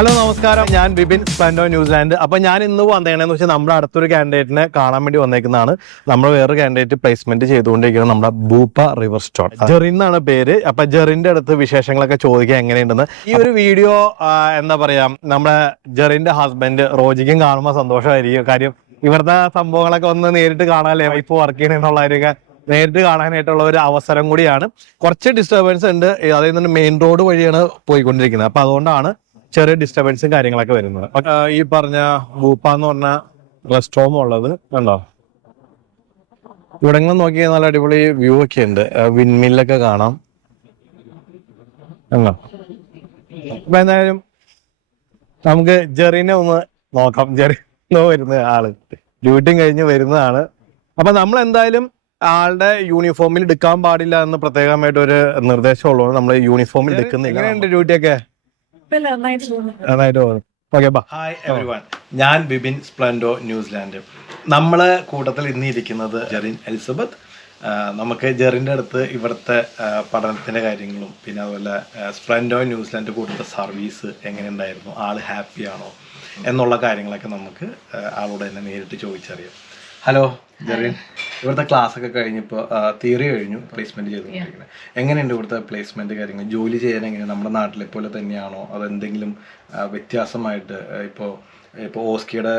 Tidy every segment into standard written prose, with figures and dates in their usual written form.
Hello നമസ്കാരം, ഞാൻ Bibin സ്പ്ലെൻഡോ New Zealand. അപ്പൊ ഞാൻ ഇന്ന് വന്നേക്കണെന്ന് വെച്ചാൽ നമ്മുടെ അടുത്തൊരു കാൻഡിഡേറ്റിനെ കാണാൻ വേണ്ടി വന്നേക്കുന്നതാണ്. നമ്മൾ വേറൊരു കാൻഡിഡേറ്റ് പ്ലേസ്മെന്റ് ചെയ്തുകൊണ്ടിരിക്കുന്നത് നമ്മുടെ ഭൂപ്പ റിവർ സ്റ്റോൺ. ജെറിൻ എന്നാണ് പേര്. അപ്പൊ ജെറിന്റെ അടുത്ത് വിശേഷങ്ങളൊക്കെ ചോദിക്കാൻ എങ്ങനെയുണ്ടെന്ന് ഈ ഒരു വീഡിയോ എന്താ പറയാ, നമ്മുടെ ജെറിന്റെ ഹസ്ബൻഡ് റോജിക്കും കാണുമ്പോൾ സന്തോഷമായിരിക്കും. കാര്യം ഇവരുടെ സംഭവങ്ങളൊക്കെ ഒന്ന് നേരിട്ട് കാണാല്ലേ, ഇപ്പൊ വർക്ക് ചെയ്യണമെന്നുള്ളവരൊക്കെ നേരിട്ട് കാണാനായിട്ടുള്ള ഒരു അവസരം കൂടിയാണ്. കുറച്ച് ഡിസ്റ്റർബൻസ് ഉണ്ട്, അതായത് മെയിൻ റോഡ് വഴിയാണ് പോയിക്കൊണ്ടിരിക്കുന്നത്. അപ്പൊ അതുകൊണ്ടാണ് ചെറിയ ഡിസ്റ്റർബൻസും കാര്യങ്ങളൊക്കെ വരുന്നത്. ഈ പറഞ്ഞ ഭൂപ്പ എന്ന് പറഞ്ഞ റെസ്റ്റ് ഹോം ഉള്ളത് കണ്ടോ, ഇവിടെ നോക്കിയാൽ നല്ല അടിപൊളി വ്യൂ ഒക്കെ ഉണ്ട്. വിൻമില്ലൊക്കെ കാണാം കണ്ടോ. അപ്പൊ എന്തായാലും നമുക്ക് ജെറിനെ ഒന്ന് നോക്കാം. ജെറി വരുന്ന ആള് ഡ്യൂട്ടിയും കഴിഞ്ഞ് വരുന്നതാണ്. അപ്പൊ നമ്മൾ എന്തായാലും ആളുടെ യൂണിഫോമിൽ എടുക്കാൻ പാടില്ല എന്ന് പ്രത്യേകമായിട്ട് ഒരു നിർദ്ദേശം ഉള്ളതുകൊണ്ട് നമ്മൾ യൂണിഫോമിൽ എടുക്കുന്നില്ല. എങ്ങനെയുണ്ട് ഡ്യൂട്ടിയൊക്കെ? ഹായ് എവരിവൺ, ഞാൻ ബിബിൻ സ്പ്ലെൻഡോ ന്യൂസിലാൻഡ്. നമ്മളെ കൂട്ടത്തിൽ ഇന്ന് ഇരിക്കുന്നത് ജെറിൻ എലിസബത്ത്. നമുക്ക് ജെറിൻ്റെ അടുത്ത് ഇവിടുത്തെ പഠനത്തിൻ്റെ കാര്യങ്ങളും പിന്നെ അതുപോലെ സ്പ്ലെൻഡോ ന്യൂസിലാൻഡ് കൊടുത്ത സർവീസ് എങ്ങനെയുണ്ടായിരുന്നു, ആള് ഹാപ്പിയാണോ എന്നുള്ള കാര്യങ്ങളൊക്കെ നമുക്ക് ആളോട് തന്നെ നേരിട്ട് ചോദിച്ചറിയാം. ഹലോ ജെറിൻ, ഇവിടുത്തെ ക്ലാസ് ഒക്കെ കഴിഞ്ഞപ്പോൾ തിയറി കഴിഞ്ഞു, പ്ലേസ്മെന്റ് ചെയ്തുകൊണ്ടിരിക്കുന്നത്. എങ്ങനെയുണ്ട് ഇവിടുത്തെ പ്ലേസ്മെന്റ് കാര്യങ്ങൾ? ജോലി ചെയ്യാൻ എങ്ങനെയാണ്? നമ്മുടെ നാട്ടിലെ പോലെ തന്നെയാണോ അതെന്തെങ്കിലും വ്യത്യാസമായിട്ട്? ഇപ്പോൾ ഓസ്കിയുടെ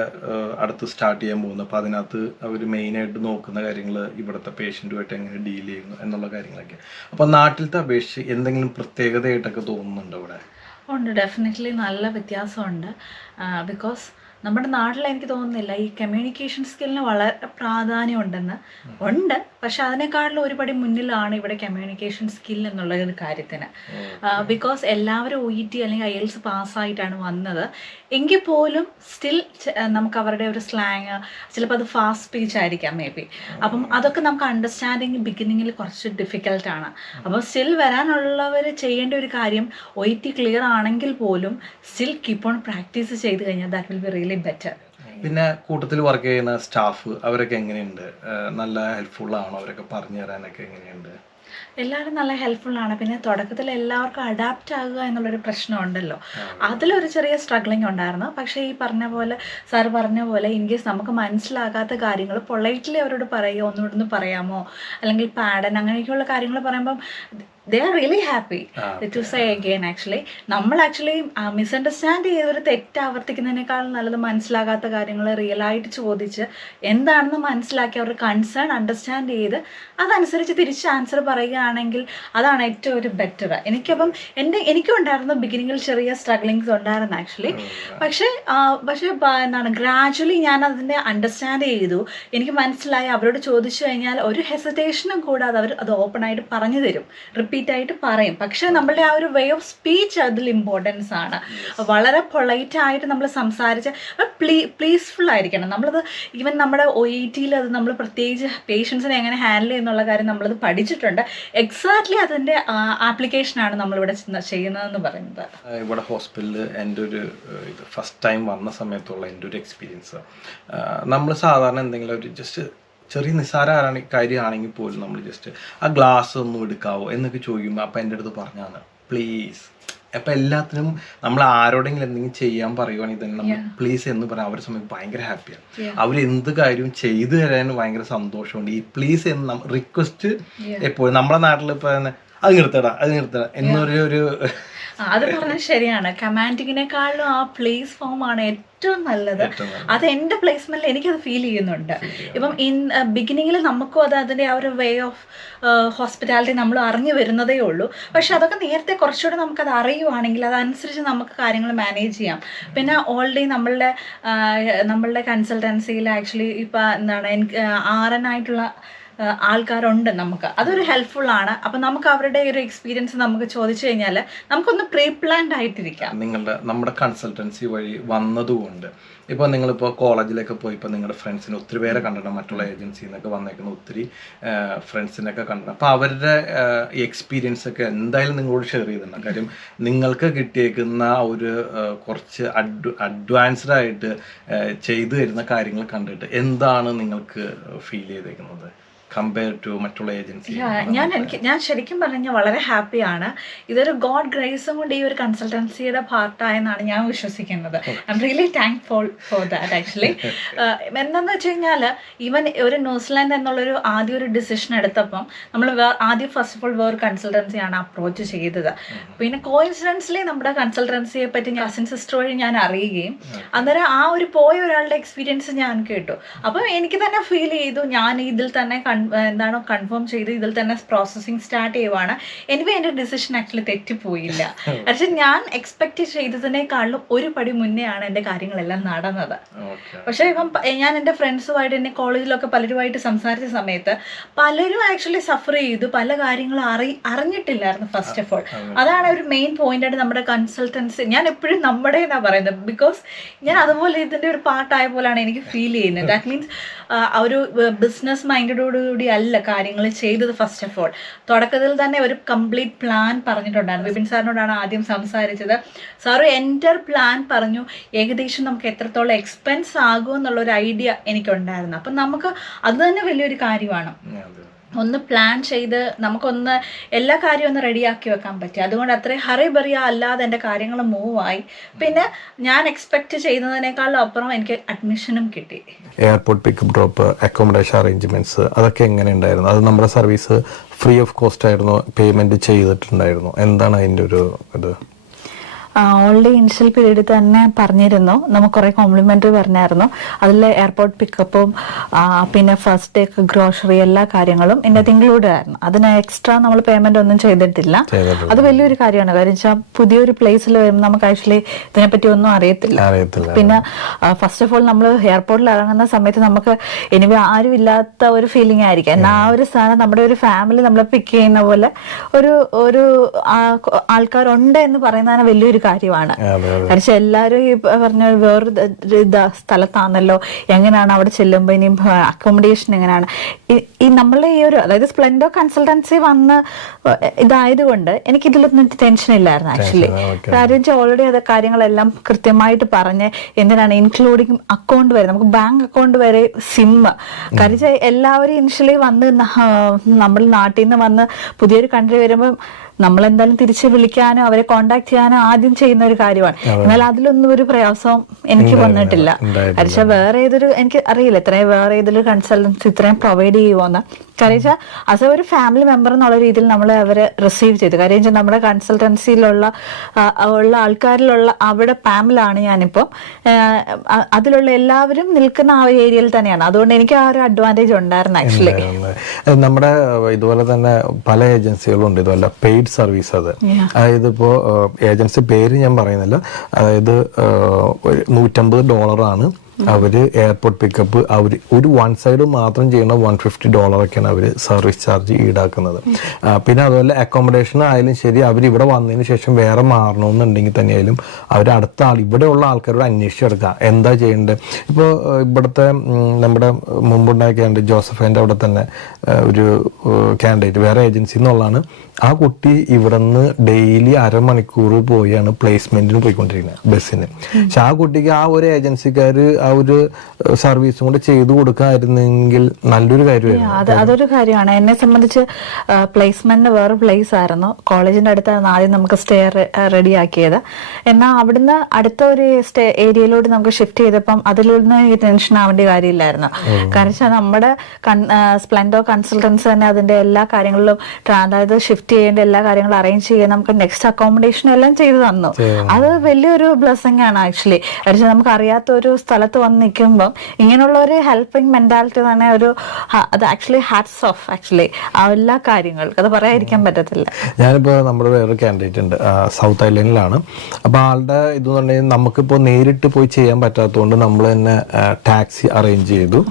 അടുത്ത് സ്റ്റാർട്ട് ചെയ്യാൻ പോകുന്നു, അപ്പോൾ അതിനകത്ത് അവർ മെയിനായിട്ട് നോക്കുന്ന കാര്യങ്ങൾ ഇവിടുത്തെ പേഷ്യൻറ്റുമായിട്ട് എങ്ങനെ ഡീൽ ചെയ്യുന്നു എന്നുള്ള കാര്യങ്ങളൊക്കെ. അപ്പോൾ നാട്ടിലത്തെ അപേക്ഷിച്ച് എന്തെങ്കിലും പ്രത്യേകതയായിട്ടൊക്കെ തോന്നുന്നുണ്ടോ ഇവിടെ? ഉണ്ട്, ഡെഫിനറ്റ്ലി നല്ല വ്യത്യാസമുണ്ട്. ബിക്കോസ് നമ്മുടെ നാട്ടിൽ എനിക്ക് തോന്നുന്നില്ല ഈ കമ്മ്യൂണിക്കേഷൻ സ്കില്ലിന് വളരെ പ്രാധാന്യം ഉണ്ട്. പക്ഷെ അതിനേക്കാളും ഒരുപടി മുന്നിലാണ് ഇവിടെ കമ്മ്യൂണിക്കേഷൻ സ്കിൽ എന്നുള്ള ഒരു കാര്യത്തിന്. ബിക്കോസ് എല്ലാവരും OET അല്ലെങ്കിൽ IELTS പാസ്സായിട്ടാണ് വന്നത് എങ്കിൽ പോലും സ്റ്റിൽ നമുക്ക് അവരുടെ ഒരു സ്ലാങ് ചിലപ്പോൾ അത് ഫാസ്റ്റ് സ്പീച്ച് ആയിരിക്കാം മേ ബി. അപ്പം അതൊക്കെ നമുക്ക് അണ്ടർസ്റ്റാൻഡിങ് ബിഗിനിങ്ങിൽ കുറച്ച് ഡിഫിക്കൽട്ടാണ്. അപ്പം സ്റ്റിൽ വരാനുള്ളവർ ചെയ്യേണ്ട ഒരു കാര്യം OET ക്ലിയർ ആണെങ്കിൽ പോലും സ്റ്റിൽ കീപ്പ് ഓൺ പ്രാക്ടീസ് ചെയ്ത് കഴിഞ്ഞാൽ that will be really better. പിന്നെ കൂട്ടത്തിൽ വർക്ക് ചെയ്യുന്ന സ്റ്റാഫ് അവരൊക്കെ എങ്ങനെയുണ്ട്? നല്ല ഹെൽപ്ഫുൾ ആണോ? അവരൊക്കെ പറഞ്ഞു തരാനൊക്കെ എങ്ങനെയുണ്ട്? എല്ലാവരും നല്ല ഹെൽപ്ഫുള്ളാണ്. പിന്നെ തുടക്കത്തിൽ എല്ലാവർക്കും അഡാപ്റ്റ് ആകുക എന്നുള്ളൊരു പ്രശ്നമുണ്ടല്ലോ, അതിലൊരു ചെറിയ സ്ട്രഗ്ലിംഗ് ഉണ്ടായിരുന്നു. പക്ഷേ ഈ പറഞ്ഞ പോലെ സാറ് പറഞ്ഞ പോലെ ഇൻ കേസ് നമുക്ക് മനസ്സിലാകാത്ത കാര്യങ്ങൾ പൊളൈറ്റ്ലി അവരോട് പറയുക, ഒന്നുകൂടെ പറയാമോ, അല്ലെങ്കിൽ പാഡൻ അങ്ങനെയൊക്കെയുള്ള കാര്യങ്ങൾ പറയുമ്പം they are really happy to say again. നമ്മൾ ആക്ച്വലി മിസ്അണ്ടർസ്റ്റാൻഡ് ചെയ്ത് ഒരു തെറ്റ് ആവർത്തിക്കുന്നതിനേക്കാൾ നല്ലത് മനസ്സിലാകാത്ത കാര്യങ്ങൾ റിയലായിട്ട് ചോദിച്ച് എന്താണെന്ന് മനസ്സിലാക്കി അവരുടെ കൺസേൺ അണ്ടർസ്റ്റാൻഡ് ചെയ്ത് അതനുസരിച്ച് തിരിച്ച് ആൻസർ പറയുകയാണെങ്കിൽ അതാണ് ഏറ്റവും ഒരു ബെറ്റർ. എനിക്കും ഉണ്ടായിരുന്നു ബിഗിനിങ്ങിൽ ചെറിയ സ്ട്രഗ്ലിങ്സ് ഉണ്ടായിരുന്നു ആക്ച്വലി. പക്ഷേ എന്താണ് ഗ്രാജുവലി ഞാൻ അതിനെ അണ്ടർസ്റ്റാൻഡ് ചെയ്തു. എനിക്ക് മനസ്സിലായി അവരോട് ചോദിച്ചു കഴിഞ്ഞാൽ ഒരു ഹെസിറ്റേഷനും കൂടാതെ അവർ അത് ഓപ്പൺ ആയിട്ട് പറഞ്ഞു തരും, റിപ്പീറ്റായിട്ട് പറയും. പക്ഷെ നമ്മളുടെ ആ ഒരു വേ ഓഫ് സ്പീച്ച് അതിൽ ഇമ്പോർട്ടൻസ് ആണ്. വളരെ പൊളൈറ്റ് ആയിട്ട് നമ്മൾ സംസാരിച്ച് പ്ലീസ്ഫുൾ ആയിരിക്കണം. നമ്മളത് ഈവൻ നമ്മുടെ OETയിൽ അത് നമ്മൾ പ്രത്യേകിച്ച് പേഷ്യൻസിനെ എങ്ങനെ ഹാൻഡിൽ ചെയ്യുന്നുള്ള കാര്യം നമ്മളത് പഠിച്ചിട്ടുണ്ട്. എക്സാക്ട്ലി അതിൻ്റെ ആപ്ലിക്കേഷനാണ് നമ്മളിവിടെ ചെയ്യുന്നതെന്ന് പറയുന്നത്. ഇവിടെ ഹോസ്പിറ്റലിൽ എൻ്റെ ഒരു ഫസ്റ്റ് ടൈം വന്ന സമയത്തുള്ള എൻ്റെ ഒരു എക്സ്പീരിയൻസ്, നമ്മൾ സാധാരണ എന്തെങ്കിലും ഒരു ജസ്റ്റ് ചെറിയ നിസ്സാര കാര്യമാണെങ്കിൽ പോലും നമ്മൾ ജസ്റ്റ് ആ ഗ്ലാസ് ഒന്നും എടുക്കാവോ എന്നൊക്കെ ചോദിക്കുമ്പോൾ അപ്പം എൻ്റെ അടുത്ത് പറഞ്ഞാണ് പ്ലീസ്. അപ്പം എല്ലാത്തിനും നമ്മൾ ആരോടെങ്കിലും എന്തെങ്കിലും ചെയ്യാൻ പറയുവാണെങ്കിൽ തന്നെ നമ്മൾ പ്ലീസ് എന്ന് പറയാൻ അവരുടെ സമയത്ത് ഭയങ്കര ഹാപ്പിയാണ്. അവർ എന്ത് കാര്യവും ചെയ്തു തരാൻ ഭയങ്കര സന്തോഷമുണ്ട്. ഈ പ്ലീസ് എന്ന് റിക്വസ്റ്റ് എപ്പോഴും നമ്മുടെ നാട്ടിൽ ഇപ്പം അത് നിർത്തടാ എന്നൊരു അത് പറഞ്ഞാൽ ശരിയാണ്. കമാൻഡിങ്ങിനേക്കാളും ആ പ്ലേസ് ഫോമാണ് ഏറ്റവും നല്ലത്. അത് എൻ്റെ പ്ലേസ്മെന്റിൽ എനിക്കത് ഫീൽ ചെയ്യുന്നുണ്ട്. ഇപ്പം ബിഗിനിങ്ങിൽ നമുക്കും അതിൻ്റെ ആ ഒരു വേ ഓഫ് ഹോസ്പിറ്റാലിറ്റി നമ്മൾ അറിഞ്ഞു വരുന്നതേ ഉള്ളൂ. പക്ഷെ അതൊക്കെ നേരത്തെ കുറച്ചുകൂടെ നമുക്കത് അറിയുവാണെങ്കിൽ അതനുസരിച്ച് നമുക്ക് കാര്യങ്ങൾ മാനേജ് ചെയ്യാം. പിന്നെ ഓൾറെഡി നമ്മളുടെ കൺസൾട്ടൻസിയിൽ ആക്ച്വലി ഇപ്പം എന്താണ് RN ആയിട്ടുള്ള ആൾക്കാരുണ്ട്. നമുക്ക് അതൊരു ഹെൽപ്ഫുള്ളാണ്. അപ്പം നമുക്ക് അവരുടെ ഒരു എക്സ്പീരിയൻസ് നമുക്ക് ചോദിച്ചു കഴിഞ്ഞാൽ നമുക്കൊന്ന് പ്രീ പ്ലാൻഡ് ആയിട്ടിരിക്കാം. നമ്മുടെ കൺസൾട്ടൻസി വഴി വന്നതുകൊണ്ട് ഇപ്പോൾ നിങ്ങളിപ്പോൾ കോളേജിലൊക്കെ പോയി ഇപ്പോൾ നിങ്ങളുടെ ഫ്രണ്ട്സിനെ ഒത്തിരി പേരെ കണ്ടിട്ടുണ്ട്, മറ്റുള്ള ഏജൻസിയിൽ നിന്നൊക്കെ വന്നേക്കുന്ന ഒത്തിരി ഫ്രണ്ട്സിനൊക്കെ കണ്ടിട്ടുണ്ട്. അപ്പോൾ അവരുടെ എക്സ്പീരിയൻസ് ഒക്കെ എന്തായാലും നിങ്ങളോട് ഷെയർ ചെയ്തിട്ടുണ്ട്. കാര്യം നിങ്ങൾക്ക് കിട്ടിയേക്കുന്ന ഒരു കുറച്ച് അഡ്വാൻസ്ഡ് ആയിട്ട് ചെയ്തു തരുന്ന കാര്യങ്ങൾ കണ്ടിട്ട് എന്താണ് നിങ്ങൾക്ക് ഫീൽ ചെയ്തേക്കുന്നത്? കമ്പയർ ടു മറ്റുള്ള ഏജൻസി? ഞാൻ ശരിക്കും പറഞ്ഞാൽ വളരെ ഹാപ്പിയാണ്. ഇതൊരു ഗോഡ് ഗ്രേസും കൊണ്ട് ഈ ഒരു കൺസൾട്ടൻസിയുടെ പാർട്ടായെന്നാണ് ഞാൻ വിശ്വസിക്കുന്നത്. I am really thankful for that actually. എന്താണെന്ന് വെച്ച് കഴിഞ്ഞാൽ ഈവൻ ഒരു ന്യൂസിലാൻഡ് എന്നുള്ളൊരു ആദ്യം ഒരു ഡിസിഷൻ എടുത്തപ്പം നമ്മൾ ആദ്യം ഫസ്റ്റ് ഓഫ് ഓൾ വേറെ കൺസൾട്ടൻസിയാണ് അപ്രോച്ച് ചെയ്തത്. പിന്നെ കോയിൻസിഡൻസ്ലി നമ്മുടെ കൺസൾട്ടൻസിയെ പറ്റി കസിൻ സിസ്റ്റർ വഴി ഞാൻ അറിയുകയും അന്നേരം ആ ഒരു പോയ ഒരാളുടെ എക്സ്പീരിയൻസ് ഞാൻ കേട്ടു. അപ്പം എനിക്ക് തന്നെ ഫീൽ ചെയ്തു ഞാൻ ഇതിൽ തന്നെ കൺഫേം ചെയ്ത് ഇതിൽ തന്നെ പ്രോസസ്സിങ് സ്റ്റാർട്ട് ചെയ്യുവാണ്. എനിവേ എൻ്റെ ഡിസിഷൻ ആക്ച്വലി തെറ്റിപ്പോയില്ല. പക്ഷെ ഞാൻ എക്സ്പെക്ട് ചെയ്തതിനേക്കാളും ഒരു പടി മുന്നേ ആണ് എൻ്റെ കാര്യങ്ങളെല്ലാം നടന്നത്. പക്ഷേ ഇപ്പം ഞാൻ എൻ്റെ ഫ്രണ്ട്സുമായിട്ട് എന്നെ കോളേജിലൊക്കെ പലരുമായിട്ട് സംസാരിച്ച സമയത്ത് പലരും ആക്ച്വലി സഫർ ചെയ്തു, പല കാര്യങ്ങളും അറിഞ്ഞിട്ടില്ലായിരുന്നു ഫസ്റ്റ് ഓഫ് ഓൾ. അതാണ് ഒരു മെയിൻ പോയിന്റായിട്ട് നമ്മുടെ കൺസൾട്ടൻസി. ഞാൻ എപ്പോഴും നമ്മുടെ എന്നാണ് പറയുന്നത്, ബിക്കോസ് ഞാൻ അതുപോലെ ഇതിൻ്റെ ഒരു പാർട്ടായ പോലെയാണ് എനിക്ക് ഫീൽ ചെയ്യുന്നത്. ദാറ്റ് മീൻസ് ഒരു ബിസിനസ് മൈൻഡോടുകൂടി അല്ല കാര്യങ്ങൾ ചെയ്തത്. ഫസ്റ്റ് ഓഫ് ഓൾ തുടക്കത്തിൽ തന്നെ ഒരു കംപ്ലീറ്റ് പ്ലാൻ പറഞ്ഞിട്ടുണ്ടായിരുന്നു. വിപിൻ സാറിനോടാണ് ആദ്യം സംസാരിച്ചത്. സാറ് എൻ്റെ പ്ലാൻ പറഞ്ഞു ഏകദേശം നമുക്ക് എത്രത്തോളം എക്സ്പെൻസ് ആകും എന്നുള്ളൊരു ഐഡിയ എനിക്കുണ്ടായിരുന്നു. അപ്പം നമുക്ക് അത് തന്നെ വലിയൊരു കാര്യമാണ്. ഒന്ന് പ്ലാൻ ചെയ്ത് നമുക്കൊന്ന് എല്ലാ കാര്യവും ഒന്ന് റെഡിയാക്കി വെക്കാൻ പറ്റും. അതുകൊണ്ട് അത്രയും ഹറിബറിയ അല്ലാതെ എൻ്റെ കാര്യങ്ങൾ മൂവായി. പിന്നെ ഞാൻ എക്സ്പെക്ട് ചെയ്യുന്നതിനേക്കാളും അപ്പുറം എനിക്ക് അഡ്മിഷനും കിട്ടി. Airport pickup drop, accommodation arrangements അതൊക്കെ എങ്ങനെ ഉണ്ടായിരുന്നു? അത് നമ്മുടെ സർവീസ് ഫ്രീ ഓഫ് കോസ്റ്റ് ആയിരുന്നു, പേയ്മെന്റ് ചെയ്തിട്ടുണ്ടായിരുന്നു? എന്താണ് അതിൻ്റെ ഒരു ഇത്? ഓൾറെഡി ഇനിഷ്യൽ പീരീഡിൽ തന്നെ പറഞ്ഞിരുന്നു, നമുക്ക് കുറേ കോംപ്ലിമെൻ്ററി പറഞ്ഞായിരുന്നു. അതിൽ എയർപോർട്ട് പിക്കപ്പും പിന്നെ ഫസ്റ്റ് ഡേ ഗ്രോസറി എല്ലാ കാര്യങ്ങളും ഇതിനകത്ത് ഇൻക്ലൂഡ് ആയിരുന്നു. അതിന് എക്സ്ട്രാ നമ്മൾ പേയ്മെന്റ് ഒന്നും ചെയ്തിട്ടില്ല. അത് വലിയൊരു കാര്യമാണ്. കാര്യം വെച്ചാൽ പുതിയൊരു പ്ലേസിൽ വരുമ്പോൾ നമുക്ക് ആക്ച്വലി ഇതിനെപ്പറ്റി ഒന്നും അറിയത്തില്ല. പിന്നെ ഫസ്റ്റ് ഓഫ് ഓൾ നമ്മൾ എയർപോർട്ടിൽ ഇറങ്ങുന്ന സമയത്ത് നമുക്ക് എനിവേ ആരും ഇല്ലാത്ത ഒരു ഫീലിംഗ് ആയിരിക്കും. എന്നാൽ ആ ഒരു സ്ഥാനം നമ്മുടെ ഒരു ഫാമിലി നമ്മളെ പിക്ക് ചെയ്യുന്ന പോലെ ഒരു ആൾക്കാരുണ്ട് എന്ന് പറയുന്നതാണ് വലിയൊരു കാര്യമാണ്. കാരണം എല്ലാവരും ഈ പറഞ്ഞ വേറൊരു സ്ഥലത്താണല്ലോ, എങ്ങനെയാണ് അവിടെ ചെല്ലുമ്പോൾ ഇനി അക്കോമഡേഷൻ എങ്ങനെയാണ്. ഈ നമ്മളെ ഈ ഒരു അതായത് സ്പ്ലെൻഡോ കൺസൾട്ടൻസി വന്ന് ഇതായതുകൊണ്ട് എനിക്ക് ഇതിലൊന്നും ടെൻഷൻ ഇല്ലായിരുന്നു ആക്ച്വലി. കാര്യം ഓൾറെഡി അത് കാര്യങ്ങളെല്ലാം കൃത്യമായിട്ട് പറഞ്ഞ് എന്തിനാണ് ഇൻക്ലൂഡിങ് അക്കൗണ്ട് വരെ, നമുക്ക് ബാങ്ക് അക്കൗണ്ട് വരെ സിം. കാര്യം എല്ലാവരും ഇനിഷ്യലി വന്ന് നമ്മൾ നാട്ടിൽ നിന്ന് വന്ന് പുതിയൊരു കൺട്രി വരുമ്പോൾ നമ്മളെന്തായാലും തിരിച്ച് വിളിക്കാനോ അവരെ കോണ്ടാക്ട് ചെയ്യാനോ ആദ്യം ചെയ്യുന്ന ഒരു കാര്യമാണ്. എന്നാൽ അതിലൊന്നും ഒരു പ്രയാസവും എനിക്ക് വന്നിട്ടില്ല. പക്ഷെ വേറെ ഏതൊരു എനിക്ക് അറിയില്ല ഇത്രയും വേറെ ഏതൊരു കൺസൾട്ടൻസി ഇത്രയും പ്രൊവൈഡ് ചെയ്യുമോന്ന്. കാര്യം വെച്ചാൽ ആസ് ഒരു ഫാമിലി മെമ്പർ എന്നുള്ള രീതിയിൽ നമ്മൾ അവരെ റിസീവ് ചെയ്തു. കാര്യം വെച്ചാൽ നമ്മുടെ കൺസൾട്ടൻസിയിലുള്ള ആൾക്കാരിലുള്ള അവിടെ പാമിലാണ് ഞാനിപ്പം. അതിലുള്ള എല്ലാവരും നിൽക്കുന്ന ആ ഒരു ഏരിയയിൽ തന്നെയാണ്. അതുകൊണ്ട് എനിക്ക് ആ ഒരു അഡ്വാൻറ്റേജ് ഉണ്ടായിരുന്നു ആക്ച്വലി. നമ്മുടെ ഇതുപോലെ തന്നെ പല ഏജൻസികളും ഉണ്ട് ഇതുപോലെ പെയ്ഡ് സർവീസ്. അത് അതായത് ഇപ്പോൾ ഏജൻസി പേര് ഞാൻ പറയുന്നില്ല. അതായത് $150 അവര് എയർപോർട്ട് പിക്കപ്പ് അവർ ഒരു വൺ സൈഡ് മാത്രം ചെയ്യുന്ന $150 അവര് സർവീസ് ചാർജ് ഈടാക്കുന്നത്. പിന്നെ അതുപോലെ അക്കോമഡേഷൻ ആയാലും ശരി, അവർ ഇവിടെ വന്നതിന് ശേഷം വേറെ മാറണമെന്നുണ്ടെങ്കിൽ തന്നെയായാലും അവർ അടുത്ത ഇവിടെയുള്ള ആൾക്കാരോട് അന്വേഷിച്ചെടുക്കുക എന്താ ചെയ്യേണ്ടത്. ഇപ്പോൾ ഇവിടുത്തെ നമ്മുടെ മുമ്പുണ്ടായ കാൻഡിഡേറ്റ് ജോസഫിൻ്റെ അവിടെ തന്നെ ഒരു കാൻഡിഡേറ്റ് വേറെ ഏജൻസി എന്നുള്ളതാണ്. ആ കുട്ടി ഇവിടെ നിന്ന് ഡെയിലി അരമണിക്കൂർ പോയാണ് പ്ലേസ്മെന്റിന് പോയിക്കൊണ്ടിരിക്കുന്നത് ബസ്സിന്. പക്ഷെ ആ കുട്ടിക്ക് ആ ഒരു ഏജൻസിക്കാർ ആ ഒരു സർവീസും കൂടെ ചെയ്തു കൊടുക്കായിരുന്നെങ്കിൽ നല്ലൊരു കാര്യമായിരുന്നു. അതൊരു കാര്യമാണ്. എന്നെ സംബന്ധിച്ച് പ്ലേസ്മെന്റിന് വേറെ പ്ലേസ് ആയിരുന്നു. കോളേജിന്റെ അടുത്താണ് ആദ്യം നമുക്ക് സ്റ്റേ റെഡിയാക്കിയത്. എന്നാൽ അവിടുന്ന് അടുത്ത ഒരു സ്റ്റേ ഏരിയയിലോട്ട് നമുക്ക് ഷിഫ്റ്റ് ചെയ്തപ്പം അതിലൊന്നും ഈ ടെൻഷൻ ആവേണ്ട കാര്യമില്ലായിരുന്നു. കാരണം വെച്ചാൽ നമ്മുടെ സ്പ്ലെൻഡോ കൺസൾട്ടൻസ് തന്നെ അതിന്റെ എല്ലാ കാര്യങ്ങളിലും അതായത് ഷിഫ്റ്റ് ചെയ്യേണ്ട എല്ലാ കാര്യങ്ങളും അറേഞ്ച് ചെയ്യാൻ നമുക്ക് നെക്സ്റ്റ് അക്കോമഡേഷൻ എല്ലാം ചെയ്തു തന്നു. അത് വലിയൊരു ബ്ലെസ്സിംഗ് ആണ് ആക്ച്വലി. കാരണം നമുക്ക് അറിയാത്ത ഒരു സ്ഥലത്ത് വന്ന് നിൽക്കുമ്പോൾ ഇങ്ങനെയുള്ള ഒരു ഹെൽപ്പിംഗ് മെന്റാലിറ്റി തന്നെ അത് ആക്ച്വലി ഹാറ്റ്സ് ഓഫ് ആക്ച്വലി ആ എല്ലാ കാര്യങ്ങൾക്കും അത് പറയാതിരിക്കാൻ പറ്റത്തില്ല. ഞാനിപ്പോൾ നമ്മുടെ വേറൊരു കാൻഡിഡേറ്റ് ഉണ്ട്, സൗത്ത് ഐലൻഡിലാണ്. അപ്പോൾ ആളുടെ ഇതെന്ന് പറഞ്ഞാൽ നമുക്കിപ്പോൾ നേരിട്ട് പോയി ചെയ്യാൻ പറ്റാത്തതുകൊണ്ട് നമ്മൾ തന്നെ ടാക്സി അറേഞ്ച് ചെയ്തു.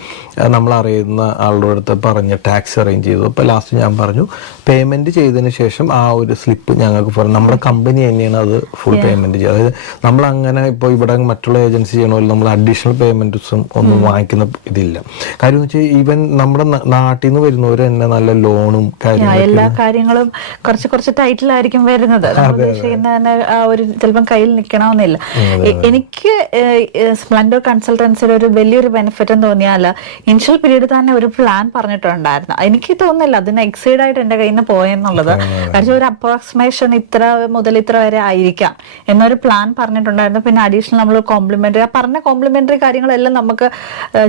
നമ്മൾ അറിയുന്ന ആളുടെ അടുത്ത് പറഞ്ഞ് ടാക്സി അറേഞ്ച് ചെയ്തു. അപ്പോൾ ലാസ്റ്റ് ഞാൻ പറഞ്ഞു പേയ്മെന്റ് ചെയ്തതിന് ശേഷം ആ ഒരു സ്ലിപ്പ് ഞങ്ങൾക്ക് പറഞ്ഞു നമ്മുടെ കമ്പനി തന്നെയാണ് അത് ഫുൾ പേയ്മെന്റ് ചെയ്യുക. അതായത് നമ്മൾ അങ്ങനെ ഇപ്പോൾ ഇവിടെ മറ്റുള്ള ഏജൻസി ചെയ്യണമല്ലോ നമ്മൾ അഡീഷണൽ അഡീഷണൽ പേയ്മെന്റ്സും ഒന്നും വാങ്ങിക്കുന്ന ഇതില്ല. കാര്യം എന്ന് വെച്ചാൽ ഈവൻ നമ്മുടെ നാട്ടിൽ നിന്ന് വരുന്നവർ തന്നെ നല്ല ലോണും എല്ലാ കാര്യങ്ങളും കുറച്ച് ടൈറ്റിലായിരിക്കും വരുന്നത്. നമ്മൾ ഉദ്ദേശിക്കുന്ന തന്നെ ആ ഒരു ചിലപ്പം കയ്യിൽ നിൽക്കണമെന്നില്ല. എനിക്ക് സ്പ്ലെൻഡർ കൺസൾട്ടൻസിയുടെ ഒരു വലിയൊരു ബെനിഫിറ്റ് എന്ന് തോന്നിയാൽ ഇനിഷ്യൽ പീരീഡ് തന്നെ ഒരു പ്ലാൻ പറഞ്ഞിട്ടുണ്ടായിരുന്നു. എനിക്ക് തോന്നുന്നില്ല അതിന് എക്സീഡ് ആയിട്ട് എന്റെ കയ്യിൽ നിന്ന് പോയെന്നുള്ളത്. കാരണം ഒരു അപ്രോക്സിമേഷൻ ഇത്ര മുതൽ ഇത്ര വരെ ആയിരിക്കാം എന്നൊരു പ്ലാൻ പറഞ്ഞിട്ടുണ്ടായിരുന്നു. പിന്നെ അഡീഷണൽ നമ്മൾ കോംപ്ലിമെന്ററി പറഞ്ഞ കോംപ്ലിമെന്ററി കാര്യങ്ങളെല്ലാം നമുക്ക്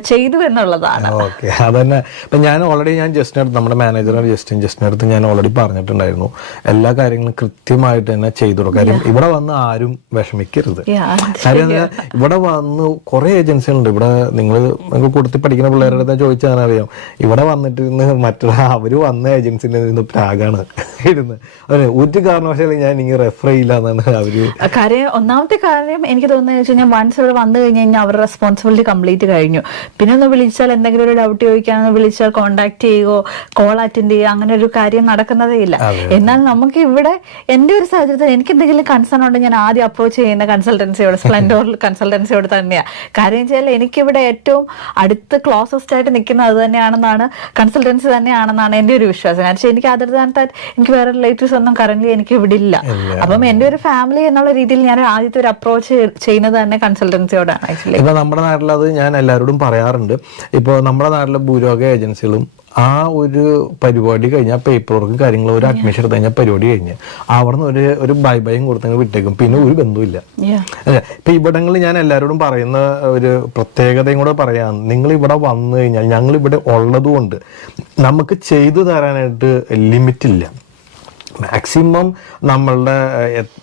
ചെയ്തു എന്നുള്ളതാണ്. ഓക്കെ, അതന്നെ. ഇപ്പൊ ഞാൻ ഓൾറെഡി ജസ്റ്റിനടുത്ത് നമ്മുടെ മാനേജറാണ് ജസ്റ്റിനടുത്ത് ഞാൻ ഓൾറെഡി പറഞ്ഞിട്ടുണ്ടായിരുന്നു എല്ലാ കാര്യങ്ങളും കൃത്യമായിട്ട് തന്നെ ചെയ്തു കൊടുക്കും. കാര്യം ഇവിടെ വന്ന് ആരും വിഷമിക്കരുത്. കാര്യം ഇവിടെ വന്ന് കുറെ ഏജൻസികളുണ്ട്. ഇവിടെ നിങ്ങൾ കൊടുത്തി പഠിക്കുന്ന പിള്ളേരുടെ അടുത്ത് ചോദിച്ചാൽ അറിയാം. ഇവിടെ വന്നിട്ട് മറ്റുള്ള അവര് വന്ന ഏജൻസിന്റെ ഇരുന്ന് പ്രാഗാണ് ഇരുന്ന്. അതെ, ഒരു കാരണവശാലും ഞാൻ ഇങ്ങനെ റെഫർ ചെയ്യില്ല എന്നാണ് അവര്. കാര്യം ഒന്നാമത്തെ കാര്യം എനിക്ക് തോന്നുന്നത് വെച്ച് കഴിഞ്ഞാൽ വൺസ് ഇവിടെ വന്നു കഴിഞ്ഞ് കഴിഞ്ഞാൽ അവരുടെ റെസ്പോൺസിബിലിറ്റി കംപ്ലീറ്റ് കഴിഞ്ഞു. പിന്നെ ഒന്ന് വിളിച്ചാൽ എന്തെങ്കിലും ഒരു ഡൗട്ട് ചോദിക്കാന്ന് വിളിച്ചാൽ കോൺടാക്ട് ചെയ്യുകയോ കോൾ അറ്റൻഡ് ചെയ്യുക അങ്ങനെ ഒരു കാര്യം നടക്കുന്നതേ ഇല്ല. എന്നാൽ നമുക്ക് ഇവിടെ എന്റെ ഒരു സാഹചര്യത്തിൽ എനിക്ക് എന്തെങ്കിലും കൺസേൺ ഉണ്ടെങ്കിൽ ഞാൻ ആദ്യം അപ്രോച്ച് ചെയ്യുന്ന കൺസൾട്ടൻസിയോട്, സ്പ്ലെൻഡർ കൺസൾട്ടൻസിയോട് തന്നെയാണ്. കാര്യം വെച്ചാൽ എനിക്കിവിടെ ഏറ്റവും അടുത്ത് ക്ലോസസ്റ്റ് ആയിട്ട് നിൽക്കുന്നത് അത് തന്നെയാണെന്നാണ്, കൺസൾട്ടൻസി തന്നെയാണെന്നാണ് എന്റെ ഒരു വിശ്വാസം. കാരണം എനിക്ക് എനിക്ക് വേറെ റിലേറ്റീവ്സ് ഒന്നും കറന്റ് എനിക്ക് ഇവിടെ ഇല്ല. അപ്പം എന്റെ ഒരു ഫാമിലി എന്നുള്ള രീതിയിൽ ഞാൻ ആദ്യത്തെ ഒരു അപ്രോച്ച് ചെയ്യുന്നത് തന്നെ കൺസൾട്ടൻസിയോടാണ്. ആക്ച്വലി ഇപ്പൊ നമ്മുടെ നാട്ടിലത് ഞാൻ എല്ലാവരോടും പറയാറുണ്ട്. ഇപ്പൊ നമ്മുടെ നാട്ടിലെ ഭൂരിഭാഗ ഏജൻസികളും ആ ഒരു പരിപാടി കഴിഞ്ഞാൽ പേപ്പർ വർക്കും കാര്യങ്ങളും ഒരു അഡ്മിഷൻ എടുത്ത് കഴിഞ്ഞാൽ പരിപാടി കഴിഞ്ഞ് അവിടെ നിന്ന് ഒരു ബൈ ബൈയും കൊടുത്തെങ്കിൽ വിട്ടേക്കും. പിന്നെ ഒരു ബന്ധമില്ല. അല്ലെ, ഇപ്പൊ ഇവിടങ്ങളിൽ ഞാൻ എല്ലാവരോടും പറയുന്ന ഒരു പ്രത്യേകതയും കൂടെ പറയാം. നിങ്ങൾ ഇവിടെ വന്നു കഴിഞ്ഞാൽ ഞങ്ങൾ ഇവിടെ ഉള്ളത് കൊണ്ട് നമുക്ക് ചെയ്തു തരാനായിട്ട് ലിമിറ്റില്ല. മാക്സിമം നമ്മളുടെ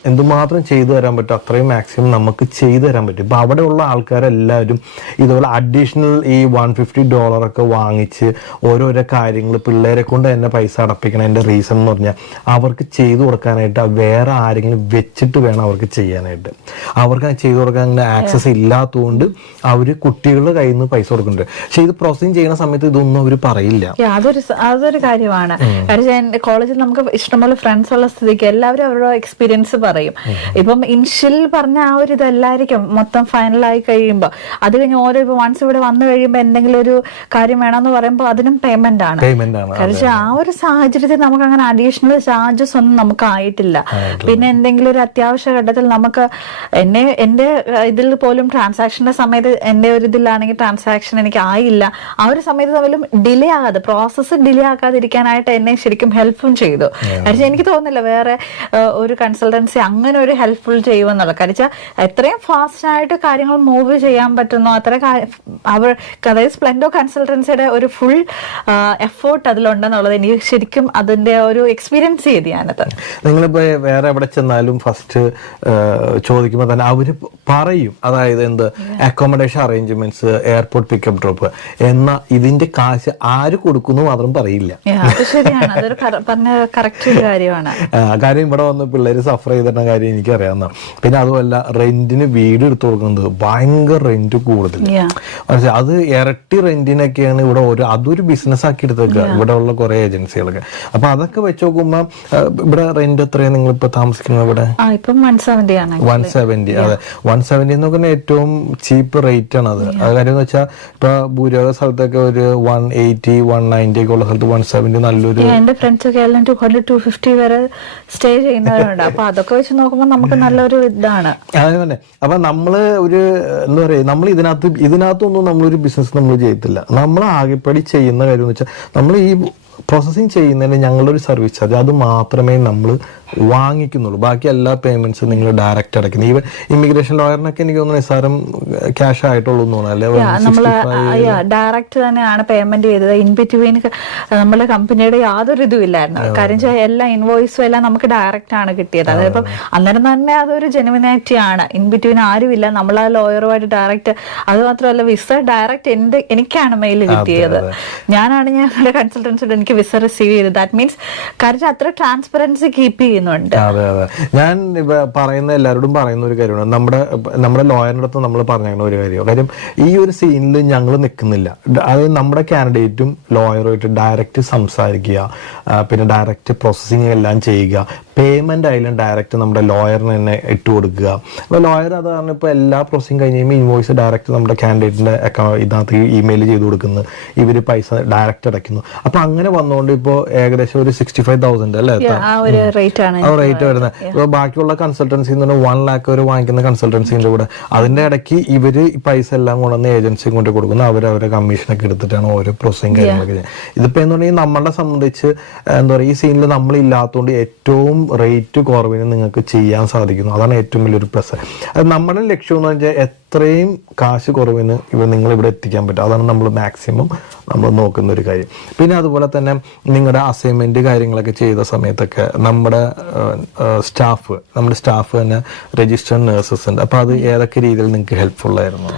എന്തുമാത്രം ചെയ്തു തരാൻ പറ്റും അത്രയും മാക്സിമം നമുക്ക് ചെയ്തു തരാൻ പറ്റും. ഇപ്പം അവിടെയുള്ള ആൾക്കാരെല്ലാവരും ഇതുപോലെ അഡീഷണൽ ഈ $150 വാങ്ങിച്ച് ഓരോരോ കാര്യങ്ങൾ പിള്ളേരെ കൊണ്ട് തന്നെ പൈസ അടപ്പിക്കണതിൻ്റെ റീസൺ എന്ന് പറഞ്ഞാൽ അവർക്ക് ചെയ്തു കൊടുക്കാനായിട്ട് വേറെ ആരെങ്കിലും വെച്ചിട്ട് വേണം അവർക്ക് ചെയ്യാനായിട്ട്. അവർക്ക് ചെയ്തു കൊടുക്കാൻ അങ്ങനെ ആക്സസ് ഇല്ലാത്തതുകൊണ്ട് അവർ കുട്ടികളുടെ കയ്യിൽ നിന്ന് പൈസ കൊടുക്കുന്നുണ്ട്. പക്ഷെ ഇത് പ്രോസസ്സിങ് ചെയ്യുന്ന സമയത്ത് ഇതൊന്നും അവർ പറയില്ല. അതൊരു കാര്യമാണ്. കാരണം കോളേജിൽ നമുക്ക് ഇഷ്ടംപോലെ ഫ്രണ്ട്സ് ഉള്ള സ്ഥിതിക്ക് എല്ലാവരും അവരുടെ എക്സ്പീരിയൻസ് പറയും. ഇപ്പം ഇനിഷ്യൽ പറഞ്ഞ ആ ഒരു ഇതല്ലായിരിക്കും മൊത്തം ഫൈനലായി കഴിയുമ്പോൾ. അത് കഴിഞ്ഞ് ഓരോ ഇപ്പൊ വൺസ് ഇവിടെ വന്നു കഴിയുമ്പോൾ എന്തെങ്കിലും ഒരു കാര്യം വേണമെന്ന് പറയുമ്പോൾ അതിനും പേയ്മെന്റ് ആണ്. കാരണം ആ ഒരു സാഹചര്യത്തിൽ നമുക്ക് അങ്ങനെ അഡീഷണൽ ചാർജസ് ഒന്നും നമുക്ക് ആയിട്ടില്ല. പിന്നെ എന്തെങ്കിലും ഒരു അത്യാവശ്യ ഘട്ടത്തിൽ നമുക്ക് എന്റെ ഇതിൽ പോലും ട്രാൻസാക്ഷന്റെ സമയത്ത് എന്റെ ഒരു ഇതിലാണെങ്കിൽ ട്രാൻസാക്ഷൻ എനിക്ക് ആയില്ല. ആ ഒരു സമയത്ത് തമ്മിലും ഡിലേ ആകാതെ പ്രോസസ്സ് ഡിലേ ആക്കാതിരിക്കാനായിട്ട് എന്നെ ശരിക്കും ഹെൽപ്പും ചെയ്തു. കാരണം എനിക്ക് തോന്നുന്നില്ല വേറെ ഒരു കൺസൾട്ടൻസി അങ്ങനെ ഒരു ഹെൽപ്ഫുൾ ചെയ്യുമെന്നുള്ള. കാരണം എത്രയും ഫാസ്റ്റ് ആയിട്ട് കാര്യങ്ങൾ മൂവ് ചെയ്യാൻ പറ്റുന്നു അത്ര അവർ അതായത് സ്പ്ലെൻഡർ കൺസൾട്ടൻസിയുടെ ഒരു ഫുൾ എഫേർട്ട് അതിലുണ്ടെന്നുള്ളത് എനിക്ക് ശരിക്കും അതിന്റെ ഒരു എക്സ്പീരിയൻസ് ചെയ്ത് ഞാനത്. നിങ്ങളിപ്പോ വേറെ എവിടെ ചെന്നാലും ഫസ്റ്റ് ചോദിക്കുമ്പോൾ തന്നെ അവര് പറയും, അതായത് എന്ത് accommodation arrangements, airport pickup drop എന്ന ഇതിന്റെ കാശ് ആര് കൊടുക്കുന്നു മാത്രം പറയില്ല. ശരിയാണ്, അതൊരു പറഞ്ഞ കറക്റ്റ് കാര്യമാണ്. കാര്യം ഇവിടെ വന്ന് പിള്ളേര് സഫർ ചെയ്തിരുന്ന കാര്യം എനിക്ക് അറിയാവുന്ന. പിന്നെ അതുമല്ല റെന്റിന് വീട് എടുത്തു കൊടുക്കുന്നത് ഭയങ്കര റെന്റ് കൂടുതൽ. അത് ഇരട്ടി റെന്റിനൊക്കെയാണ് ഇവിടെ അതൊരു ബിസിനസ് ആക്കി എടുത്തേക്കുക ഇവിടെ ഉള്ള കുറെ ഏജൻസികളൊക്കെ. അപ്പൊ അതൊക്കെ വെച്ച് നോക്കുമ്പോ ഇവിടെ റെന്റ് എത്രയാണ് നിങ്ങൾ ഇപ്പൊ താമസിക്കുന്നത്? ഇവിടെ 170. അതെ, 170 എന്ന് പറഞ്ഞാൽ ഏറ്റവും ചീപ്പ് റേറ്റ് ആണ് അത്. കാര്യം എന്ന് വെച്ചാൽ ഇപ്പൊ ഭൂരിഭാഗ സ്ഥലത്തൊക്കെ ഒരു 180, 190 ഒക്കെ ഉള്ള സ്ഥലത്ത് 170 നല്ലൊരു. എന്റെ ഫ്രണ്ട്സ് ഒക്കെ എല്ലാം 200-250 വരെ സ്റ്റേ ചെയ്യുന്നവരുണ്ട്. അപ്പൊ അതൊക്കെ വെച്ച് നോക്കുമ്പോൾ നമുക്ക് നല്ലൊരു ഇതാണ്. അതേപോലെ അപ്പൊ നമ്മള് ഒരു എന്താ പറയാ, നമ്മൾ ഇതിനകത്തൊന്നും നമ്മളൊരു ബിസിനസ് നമ്മൾ ചെയ്യത്തില്ല. നമ്മൾ ആകെപ്പടി ചെയ്യുന്ന കാര്യം എന്ന് വെച്ചാൽ നമ്മൾ ഈ പ്രോസസ്സിങ് ചെയ്യുന്നതിന് ഞങ്ങളുടെ ഒരു സർവീസ് ചാർജ് അത് മാത്രമേ നമ്മൾ വാങ്ങിക്കുന്നുള്ളൂ. ബാക്കി എല്ലാ പേയ്മെന്റ്സും നിങ്ങൾ ഡയറക്റ്റ് അടയ്ക്കുന്നത്. ഈവൻ ഇമിഗ്രേഷൻ ലോയറിനൊക്കെ എനിക്ക് തോന്നുന്നു നിസ്സാരം ക്യാഷ് ആയിട്ടുള്ളൂ തോന്നുന്നു. നമ്മള് ഡയറക്റ്റ് തന്നെയാണ് പേയ്മെന്റ് ചെയ്തത്. ഇൻ ബിറ്റ്വീൻ നമ്മുടെ കമ്പനിയുടെ യാതൊരു ഇതും ഇല്ലായിരുന്നു. കാര്യം എല്ലാ ഇൻവോയ്സും എല്ലാം നമുക്ക് ഡയറക്റ്റ് ആണ് കിട്ടിയത്. അതിപ്പം അന്നേരം തന്നെ അതൊരു ജെനുവിനാലിറ്റി ആണ്. ഇൻ ബിറ്റ്വീൻ ആരുമില്ല. നമ്മൾ ആ ലോയറുമായിട്ട് ഡയറക്റ്റ്. അത് മാത്രമല്ല വിസ ഡയറക്റ്റ് എനിക്കാണ് മെയിൽ കിട്ടിയത്. ഞാനാണ് ഞങ്ങളുടെ കൺസൾട്ടൻസിയുടെ എനിക്ക് വിസ റിസീവ് ചെയ്തത്. ദാറ്റ് മീൻസ് കാര്യം അത്ര ട്രാൻസ്പെറൻസി കീപ്പ് ചെയ്തു. ചെയ്യുന്നുണ്ട്. അതെ അതെ, ഞാൻ പറയുന്ന എല്ലാവരോടും പറയുന്ന ഒരു കാര്യമാണ്, നമ്മുടെ ലോയറിൻ്റെ അടുത്ത് നമ്മൾ പറഞ്ഞ ഒരു കാര്യം ഈ ഒരു സീനിൽ ഞങ്ങൾ നിൽക്കുന്നില്ല. അതായത് നമ്മുടെ കാൻഡിഡേറ്റും ലോയറുമായിട്ട് ഡയറക്റ്റ് സംസാരിക്കുക, പിന്നെ ഡയറക്റ്റ് പ്രോസസ്സിങ് എല്ലാം ചെയ്യുക, പേയ്മെന്റ് ആയാലും ഡയറക്റ്റ് നമ്മുടെ ലോയറിന് തന്നെ ഇട്ട് കൊടുക്കുക. അപ്പോൾ ലോയർ അത് കാരണം ഇപ്പോൾ എല്ലാ പ്രോസസ്സിങ് കഴിഞ്ഞ് കഴിയുമ്പോൾ ഇൻവോയ്സ് ഡയറക്റ്റ് നമ്മുടെ കാൻഡിഡേറ്റിന്റെ ഇതിനകത്ത് ഇമെയിൽ ചെയ്ത് കൊടുക്കുന്നു, ഇവർ പൈസ ഡയറക്റ്റ് അടയ്ക്കുന്നു. അപ്പോൾ അങ്ങനെ വന്നുകൊണ്ട് ഇപ്പോൾ ഏകദേശം ഒരു 65,000 അല്ലേ ആ ഒരു റേറ്റ് വരുന്നത്. ഇപ്പോൾ ബാക്കിയുള്ള കൺസൾട്ടൻസി എന്ന് പറഞ്ഞാൽ 1 lakh വരെ വാങ്ങിക്കുന്ന കൺസൾട്ടൻസിന്റെ കൂടെ അതിന്റെ ഇടയ്ക്ക് ഇവര് പൈസ എല്ലാം കൊണ്ടുവന്ന് ഏജൻസി കൊണ്ട് കൊടുക്കുന്നു, അവരവരെ കമ്മീഷനൊക്കെ എടുത്തിട്ടാണ് ഓരോ പ്രോസസ്സിങ് കാര്യങ്ങളൊക്കെ ചെയ്യുന്നത്. ഇതിപ്പോ എന്ന് പറഞ്ഞാൽ നമ്മളെ സംബന്ധിച്ച് എന്താ പറയുക, ഈ സീനിൽ നമ്മൾ ഇല്ലാത്തതുകൊണ്ട് ഏറ്റവും റേറ്റ് കുറവിന് നിങ്ങൾക്ക് ചെയ്യാൻ സാധിക്കുന്നു. അതാണ് ഏറ്റവും വലിയൊരു പ്ലസ്. അത് നമ്മുടെ ലക്ഷ്യം എന്ന് വെച്ചാൽ എത്രയും കാശ് കുറവിന് നിങ്ങൾ ഇവിടെ എത്തിക്കാൻ പറ്റും. അതാണ് നമ്മൾ മാക്സിമം നമ്മൾ നോക്കുന്ന ഒരു കാര്യം. പിന്നെ അതുപോലെ തന്നെ നിങ്ങളുടെ അസൈൻമെന്റ് കാര്യങ്ങളൊക്കെ ചെയ്ത സമയത്തൊക്കെ നമ്മുടെ സ്റ്റാഫ് തന്നെ രജിസ്റ്റേർഡ് നഴ്സസ് ഉണ്ട്. അപ്പൊ അത് ഏതൊക്കെ രീതിയിൽ നിങ്ങൾക്ക് ഹെൽപ്ഫുൾ ആയിരുന്നു?